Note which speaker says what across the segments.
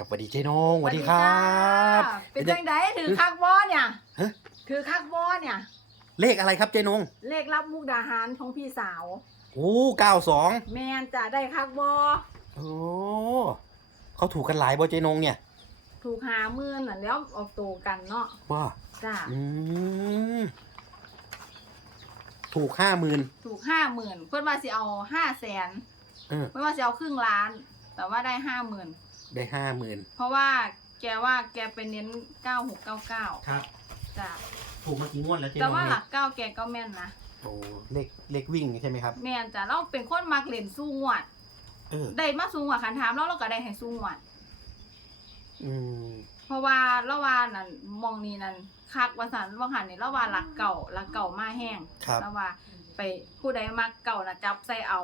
Speaker 1: ครับสวัสดีเจ๊นงสวัสดีครับ
Speaker 2: เป็นจังไดถือคักบอเนี่ย
Speaker 1: ฮะ
Speaker 2: ถือคักบอเนี่ย
Speaker 1: เลขอะไรครับเจ๊นง
Speaker 2: เลขรับมุกดาหารของพี่สาว
Speaker 1: โอ้เก้าสอง
Speaker 2: แมนจะได้คักบอ
Speaker 1: โอ้เขาถูกกันหลายบ่เจ๊นงเนี่ย
Speaker 2: ถูกหาหมื่นน่ะแล้วออกตัวกันเนาะ
Speaker 1: ว่า
Speaker 2: จ้า
Speaker 1: อืมถูกห้าหมื่น
Speaker 2: ถูกห้าหมื่นเพื่อนว่าสิเอาห้าแสน
Speaker 1: เออ
Speaker 2: เพื่อนว่าสิเอาครึ่งล้าน แต่ว่าได้ห้าหมื่น
Speaker 1: ได้ห้าหมื่น
Speaker 2: เพราะว่าแกว่าแกไปเน้นเก้าหกเก้าเก้า
Speaker 1: ครับ
Speaker 2: จ้า
Speaker 1: ถูกมากี่งวดแล้วเจ๊น
Speaker 2: แต่
Speaker 1: ง
Speaker 2: ว่าห
Speaker 1: เนี่
Speaker 2: ลั
Speaker 1: ย
Speaker 2: กเก้าแกก็แม่นนะ
Speaker 1: โอ้เลขเลขวิ่งใช่ไหมครับ
Speaker 2: แม่นจ้ะเราเป็นคนมักเล่นสู้งวด
Speaker 1: เออ
Speaker 2: ได้มาสู้งวดคันถามแล้วเราก็ได้ให้สู้งวด
Speaker 1: อืม
Speaker 2: เพราะว่าละวานั่นมองนี่นั่นคักว่าสันว่าหันนี่ละวาหลักเก่าหลักเก่ามาแห้ง
Speaker 1: ครับ
Speaker 2: ละว่าไปผู้ใดมักเก่าน่ะจับใส่เอา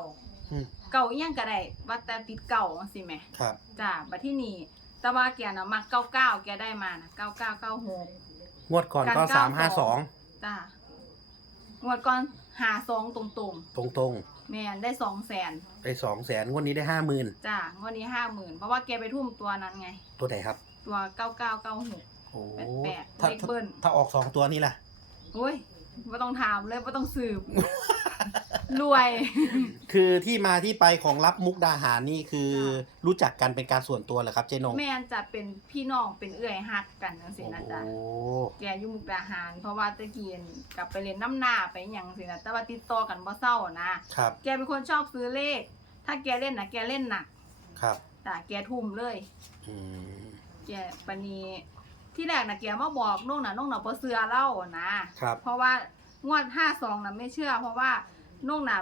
Speaker 1: อืม
Speaker 2: เก่าอีหยังก็ได้ว่าแต่ติดเก่าจังซี่แหม
Speaker 1: ครับ
Speaker 2: จ้าบัดที่นี่แต่ว่าแกน่ะมักเก้าเก้าแกได้มานะเก้าเก้าเก้าหก
Speaker 1: งวดก่อนก็
Speaker 2: กัน
Speaker 1: สามห้าสอง
Speaker 2: จ้างวดก่อนหาสองตรง
Speaker 1: ตรง
Speaker 2: ๆแม่นได้สองแสน
Speaker 1: ๆได้สองแสนงวดนี้ได้ห้าหมื่น
Speaker 2: จ้างวดนี้ห้าหมื่นเพราะว่าแกไปทุ่มตัวนั้นไง
Speaker 1: ตัวไหนครับ
Speaker 2: ตัวเก้าเก้าเก้าหก
Speaker 1: โอ้
Speaker 2: แปด
Speaker 1: ถ้า
Speaker 2: เลขเบิ้ล
Speaker 1: ถ้าออกสองตัวนี่ล่ะ
Speaker 2: โอ้ยไม่ต้องถามเลยไม่ต้องสืบ รวย
Speaker 1: คือที่มาที่ไปของรับมุกดาหารนี่คือ
Speaker 2: ค่ะ
Speaker 1: รู้จักกันเป็นการส่วนตัวเหรอครับเจนง
Speaker 2: แม่นจะเป็นพี่น้องเป็นเอื้อยฮักกันจังซี่นะจ๊ะ
Speaker 1: โอ้
Speaker 2: แกอยู่มุกดาหาร เพราะว่าตะกี้นกลับไปเรียนน้ำหน้าไปหยังสินะแต่ว่าติดต่อกันบ่เศร้านะครับ แกเป็นคนชอบซื้อเลข ถ้าแกเล่นนะแกเล่นหนัก
Speaker 1: ครับ
Speaker 2: จ้ะแกทุ่มเลย
Speaker 1: อืม
Speaker 2: แกปานนีที่แรกนะแกมาบอกน้องน่ะน้องน่ะบ่เชื่อเล่านะ
Speaker 1: ครับ
Speaker 2: เพราะว่างวดห้าสองน่ะไม่เชื่อ เพราะว่า น้องน่ะ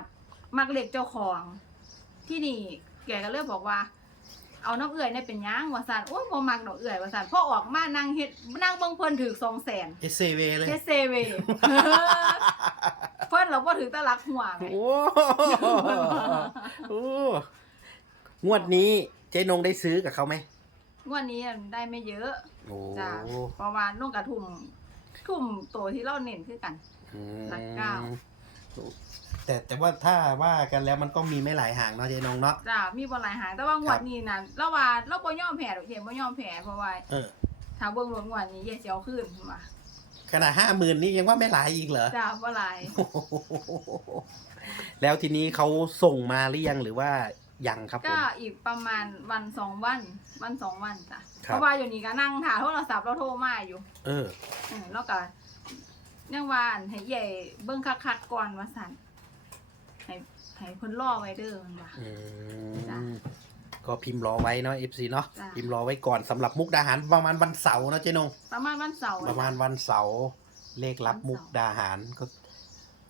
Speaker 2: มักเล็กเจ้าของที่นี่แกก็เลยบอกว่า เอาน้ำเอื่อยเนี่ยเป็นหยังว่าสันโอ้ยบ่มักดอกเอื่อยว่าสันพอออกมานั่งเฮ็ดนั่งเบิ่งเพิ่นถือสองแสน
Speaker 1: เอเซเวเลย
Speaker 2: เฮ็ดเซเวเพิ่นเราบ่ถือตะลักหัวไง
Speaker 1: โอ้โอ้งวดนี้เจนงได้ซื้อกับเขาไหม
Speaker 2: งวดนี้ได้ไม่เยอะ
Speaker 1: โอ้
Speaker 2: จ้ะเพราะว่าน้องกระทุ่มทุ่มตัวที่เราเน้นคือกัน
Speaker 1: อืม
Speaker 2: หลักเก้า
Speaker 1: แต่แต่ว่าถ้าว่ากันแล้วมันก็มีไม่หลายห่างเนาะเจนงเนาะ
Speaker 2: จ้ามีบ่หลายหางแต่ว่างวดนี้น่ะเราว่าเราบ่ยอมแพ้ดอกเห็นบ่ยอมแพ้เพราะว่า
Speaker 1: เออ
Speaker 2: ถ้าเบิ่งรถงวดนี้เยสิเอาคืนว่า
Speaker 1: ขนาดห้าหมื่นนี่ยังว่าไม่หลายอีกเหรอ
Speaker 2: จ้าบ่หลาย
Speaker 1: แล้วทีนี้เขาส่งมาหรือยังหรือว่ายังครับผ
Speaker 2: ก็
Speaker 1: ม
Speaker 2: อีกประมาณวันสองวันวันสองวันจ้ะ
Speaker 1: ครับ
Speaker 2: เพราะว่าอยู่นี่ก็นั่งถ่ายโทรศัพท์เราโทรมาอยู่
Speaker 1: เออ
Speaker 2: เออแล้วก็ ยังว่าอั่นให้ใหญ่เบิ่งคักๆก่อนว่าสั่นให้ให้เพิ่นรอไว้เด้อมันว่า
Speaker 1: อื
Speaker 2: จ้ะ
Speaker 1: มก็พิมพ์รอไว้เนาะ FC เนาะ
Speaker 2: จ้ะ
Speaker 1: พิมพ์รอไว้ก่อนสำหรับมุกดาหารประมาณวันเสาร์นะเจ๊นง
Speaker 2: ประมาณวันเสาร์
Speaker 1: ประมาณวันเสาร์เลขรับมุกดาหารก็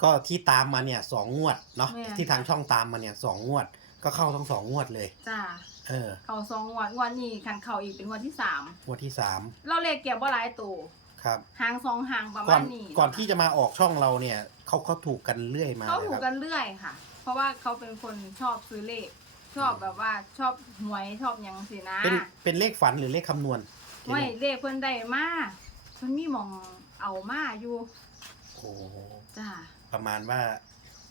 Speaker 1: ก็ที่ตามมาเนี่ยสองงวดเนาะที่ทางช่องตามมาเนี่ยสองงวด ก็เข้าทั้งสองงวดเลย
Speaker 2: จ้า
Speaker 1: เออ
Speaker 2: เขาสองงวดงวดนี้คันเขาอีกเป็นงวดที่สาม
Speaker 1: งวดที่สาม
Speaker 2: เราเลขเก็บบ่หลายตัว
Speaker 1: ครับ
Speaker 2: หางสองหางประ
Speaker 1: ก่อ
Speaker 2: มานณนี้
Speaker 1: ก่อนที่จะมาออกช่องเราเนี่ยเขาเขาถูกกันเรื่อยมา
Speaker 2: เขา
Speaker 1: เลย
Speaker 2: ถู
Speaker 1: ค
Speaker 2: ก
Speaker 1: รับ
Speaker 2: กันเรื่อยค่ะ เพราะว่าเขาเป็นคนชอบซื้อเลข ชอบแบบว่าชอบหวยชอบหยังสินะ
Speaker 1: เป็นเป็นเลขฝันหรือเลขคำนวณเจ๊น
Speaker 2: ไม่
Speaker 1: ง
Speaker 2: เลขเพิ่นได้มาเพิ่นมีหมองเอามาอยู่
Speaker 1: โอ้โห
Speaker 2: จ้า
Speaker 1: ประมาณว่า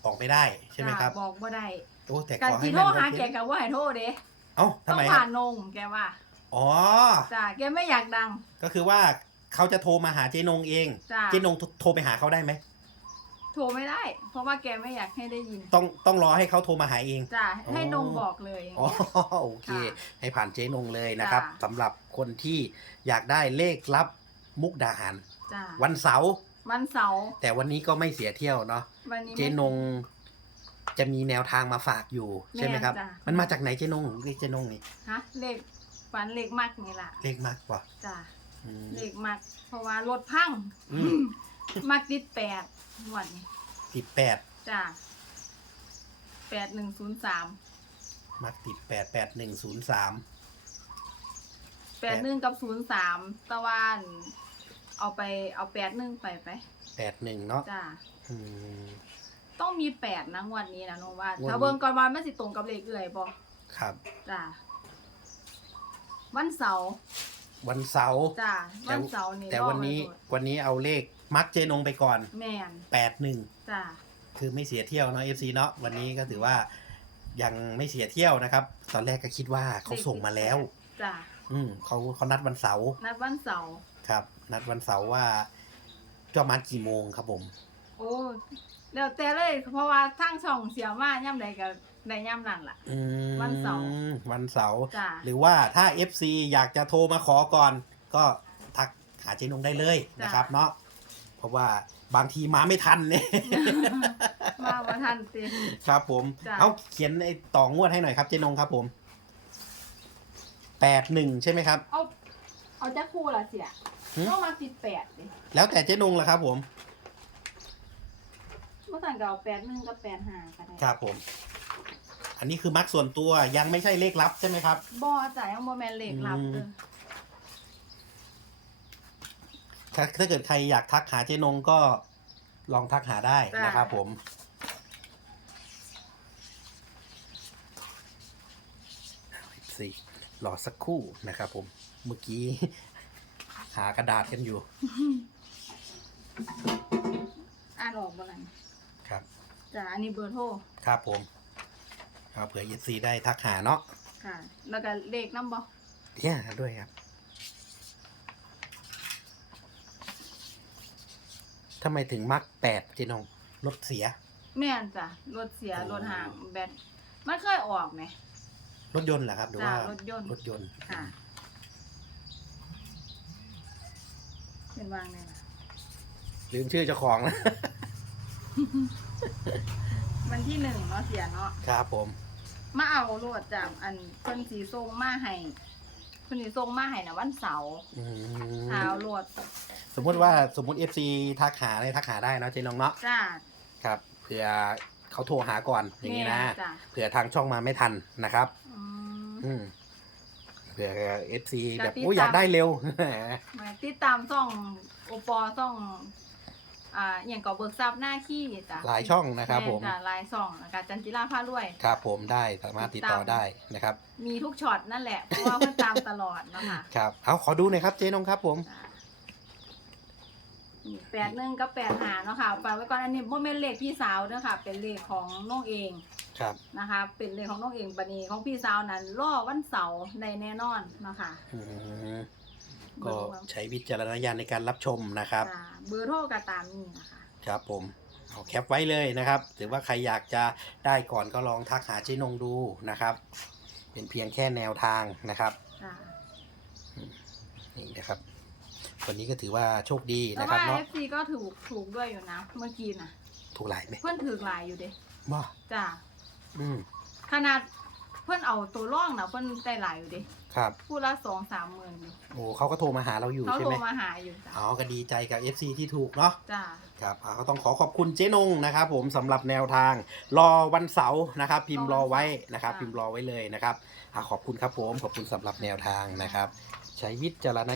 Speaker 1: ออกไม่ได้ใช่ไหมครับ
Speaker 2: จ้าบอกบ่ได้
Speaker 1: โอ้แต่
Speaker 2: การ
Speaker 1: ขอให้
Speaker 2: ที่โทร
Speaker 1: แม่น
Speaker 2: หา
Speaker 1: วัน
Speaker 2: แก
Speaker 1: ที่
Speaker 2: ก็บ่ให้โทรเด้
Speaker 1: เอ้าทำ
Speaker 2: ต้อง
Speaker 1: ไมค
Speaker 2: ผ่า
Speaker 1: รับ
Speaker 2: นนงแกว่า
Speaker 1: อ๋อ
Speaker 2: จ้าแกไม่อยากดัง
Speaker 1: ก็คือว่า เขาจะโทรมาหาเจนงเอง
Speaker 2: จ้า
Speaker 1: เจนงโทรโทรไปหาเขาได้ไหม
Speaker 2: โทรไม่ได้ เพราะว่าแกไม่อยากให้ได้ยิน
Speaker 1: ต้องต้องรอให้เขาโทรมาหาเอง
Speaker 2: จ้าให้
Speaker 1: อ๋อ
Speaker 2: นงบอกเลย
Speaker 1: อ๋อโอเค
Speaker 2: ค่ะ
Speaker 1: ให้ผ่านเจนงเลยนะครับ
Speaker 2: จ้ะ
Speaker 1: สำหรับคนที่อยากได้เลขลับมุกดาหาร
Speaker 2: จ้า
Speaker 1: วันเสาร์
Speaker 2: วันเสาร์
Speaker 1: แต่วันนี้ก็ไม่เสียเที่ยวเนาะ
Speaker 2: วันนี้
Speaker 1: เจนงจะมีแนวทางมาฝากอยู่ใช่ไหมครับ
Speaker 2: แม่นจ้ะ
Speaker 1: มันมาจากไหนเจนงเลขเจนงนี่
Speaker 2: ฮะเลขฝันเลขมากนี่ล่ะ
Speaker 1: เลขมากกว่า
Speaker 2: จ้า
Speaker 1: อืม
Speaker 2: เลขมากเพราะว่ารถพัง
Speaker 1: อืม
Speaker 2: มักติดแปดงวดนี้
Speaker 1: ติดแปด
Speaker 2: จ้าแปดหนึ่งศูนย์สาม
Speaker 1: มักติดแปดแปดหนึ่งศูนย์สาม
Speaker 2: แปดหนึ่งกับศูนย์สามตะวันเอาไปเอาแปดหนึ่งไปไป
Speaker 1: แปดหนึ่งเนาะ
Speaker 2: จ้า
Speaker 1: อืม
Speaker 2: ต้องมีแปดนะงวดนี้นะน้องว่าง
Speaker 1: วดนี้
Speaker 2: ถ้าเบิ่งก่อนว่ามันสิตรงกับเลขเอื่อยบ่
Speaker 1: ครับ
Speaker 2: จ้าวันเสาร์
Speaker 1: วันเสาร์
Speaker 2: จ้า
Speaker 1: แต่
Speaker 2: วันเสาร์นี่
Speaker 1: แต่
Speaker 2: รอ
Speaker 1: วันนี้
Speaker 2: ไโดด
Speaker 1: วันนี้เอาเลขมักเจนงไปก่อน
Speaker 2: แม่น
Speaker 1: แปดหนึ่ง
Speaker 2: จ้า
Speaker 1: คือไม่เสียเที่ยวเนาะเอฟซีเนาะวันนี้ก็ถือว่ายังไม่เสียเที่ยวนะครับ ตอนแรกก็คิดว่าเขาส่งมาแล้ว
Speaker 2: จ้า
Speaker 1: อืมเขาเขานัดวันเสาร์
Speaker 2: นัดวันเสาร์
Speaker 1: ครับ นัดวันเสาร์ว่าจะประมาณกี่โมงครับผม
Speaker 2: โอ้แล้วแต่เลยเพราะว่าทางช่องเสียมาย่ำใดก็ ได้ย่ำนั่นล่ะ
Speaker 1: อืม
Speaker 2: วันเสาร์
Speaker 1: วันเสาร์
Speaker 2: จ้า
Speaker 1: หรือว่าถ้า FC อยากจะโทรมาขอก่อน ก็ทักหาเจนงได้เลยนะครับเนาะเพราะว่าบางทีมาไม่ทันเนี่ย
Speaker 2: มาว่าทันติ
Speaker 1: ครับผม
Speaker 2: จ้ะ
Speaker 1: เอาเขียนไอ้ต่องวดให้หน่อยครับเจนงครับผมแปดหนึ่งใช่ไหมครับ
Speaker 2: เอา เอาจักคู่ละเสีย
Speaker 1: หึ
Speaker 2: ก็มาสิบแปดดิ
Speaker 1: แล้วแต่เจนงละครับผม
Speaker 2: เมื่อสั่นก็เอาแปดหนึ่งกับแปดห้าก็ได้
Speaker 1: ครับผม อันนี้คือมักส่วนตัวยังไม่ใช่เลขลับใช่ไหมครับ
Speaker 2: บอจ่ายยังบอแมนเลขลับ
Speaker 1: อืม
Speaker 2: เด้อ
Speaker 1: ถ้าถ้าเกิดใครอยากทักหาเจนงก็ลองทักหาได้นะครับผม สี่รอสักครู่นะครับผม เมื่อกี้ หากระดาษกันอยู่
Speaker 2: อ่านออกบ่ล่ะ
Speaker 1: ครับ
Speaker 2: จ้าอันนี้เบอร์โทร
Speaker 1: ครับผม เอาเผื่อเอซีได้ทักหาเนาะ
Speaker 2: ค่ะ แล้วก็เลขน้ำบอ
Speaker 1: เนี่ยด้วยครับทำไมถึงมักแปดเจนงรถเสีย
Speaker 2: แม่นจ้ะรถเสีย
Speaker 1: โอ้
Speaker 2: รถห่างแบตมันเคยออกไหม
Speaker 1: รถยนต์เหรอครับหรือ
Speaker 2: จ้า
Speaker 1: ว่าร
Speaker 2: ถยนต์
Speaker 1: รถยนต์
Speaker 2: ค่ะเป็นวางเนี่ยนะ
Speaker 1: ลืมชื่อเจ้าของนะ
Speaker 2: วันที่หนึ่งเนาะเสียเนาะ
Speaker 1: ครับผม
Speaker 2: มาเอาโลดจากอันเพิ่นสีส่งมาให้เพิ่นสีส่งมาให้นะวันเสาร์
Speaker 1: อืม
Speaker 2: เอาโลด
Speaker 1: สมมุติว่าสมมุติ FC ทักหาได้ทักหาได้เนาะเจนงเนาะ
Speaker 2: จ้า
Speaker 1: ครับเผื่อเขาโทรหาก่อนอย่างนี้นะ
Speaker 2: แม่จ้ะ
Speaker 1: เผื่อทางช่องมาไม่ทันนะครับ
Speaker 2: อืม
Speaker 1: อืมเผื่อเอฟซี
Speaker 2: จะ
Speaker 1: แบบ
Speaker 2: ติด
Speaker 1: โอ้ยอยาก
Speaker 2: ตาม
Speaker 1: ได้เร็ว
Speaker 2: มาติดตามช่องโอปอช่อง อ่าอย่างก็เบิกทรัพย์หน้าขี้จ้ะ
Speaker 1: หลายช่องนะครับผม
Speaker 2: แจ้ะหลายช่องแล้วก็จันจิราพารวย
Speaker 1: ครับผมได้สามารถติดต่อได้นะครับ
Speaker 2: มีทุกช็อตนั่นแหละ เพราะว่าเพิ่นตามตลอดเนาะค่ะ
Speaker 1: ครับเอาขอดูหน่อยครับเจ๊นงครับผม
Speaker 2: แปดหนึ่งกับแปดหาเนาะค่ะฝากไว้ก่อนอันนี้โมเมนเลขพี่สาวเด้อค่ะ เป็นเลขของน้องเอง
Speaker 1: ครับ
Speaker 2: นะคะ เป็นเลขของน้องเองบัดนี้ของพี่สาวนั้นรอวันเสาร์ในแน่นอนเนาะค่ะ
Speaker 1: อืม
Speaker 2: เบ
Speaker 1: ก็
Speaker 2: อร์โทร
Speaker 1: ใช้วิจารณญาณในการรับชมนะครับ
Speaker 2: จ้ะเบอร์โทรก็ตามนี้นะคะ
Speaker 1: ครับผมเอาแคปไว้เลยนะครับหรือว่าใครอยากจะได้ก่อนก็ลองทักหาเจ๊นงดูนะครับ เป็นเพียงแค่แนวทางนะครับ
Speaker 2: จ้ะ
Speaker 1: นี่นะครับวันนี้ก็ถือว่าโชคดี
Speaker 2: แต่
Speaker 1: นะครับ
Speaker 2: ว่า
Speaker 1: เนาะ
Speaker 2: FC ก็ถูกถูกด้วยอยู่นะ เมื่อกี้น่ะ
Speaker 1: ถูกหลายไหม
Speaker 2: เพื่อนถือหลายอยู่เด้
Speaker 1: บ่
Speaker 2: จ้ะ
Speaker 1: อืม
Speaker 2: ขนาดเพื่อนเอาตัวร่องนะเพื่อนได้หลายอยู่เด้
Speaker 1: ครับ
Speaker 2: ผู้ละสองสามหมื่นอยู่
Speaker 1: โอ้เขาก็โทรมาหาเราอยู่
Speaker 2: เขา
Speaker 1: ใช่
Speaker 2: โทร
Speaker 1: ไหม
Speaker 2: มาหาอยู่จ้ะ
Speaker 1: อ๋อก็ดีใจกับ FC ที่ถูกเนาะ
Speaker 2: จ้ะ
Speaker 1: ครับอ่าก็ต้องขอขอบคุณเจ๊นงนะครับผมสำหรับแนวทาง รอวันเสาร์นะครับ พิมพ์รอไว้นะครับพิมพ์รอไว้เลยนะครับอ่าขอบคุณครับผมขอบคุณสำหรับแนวทางนะครับ ใช้วิจารณ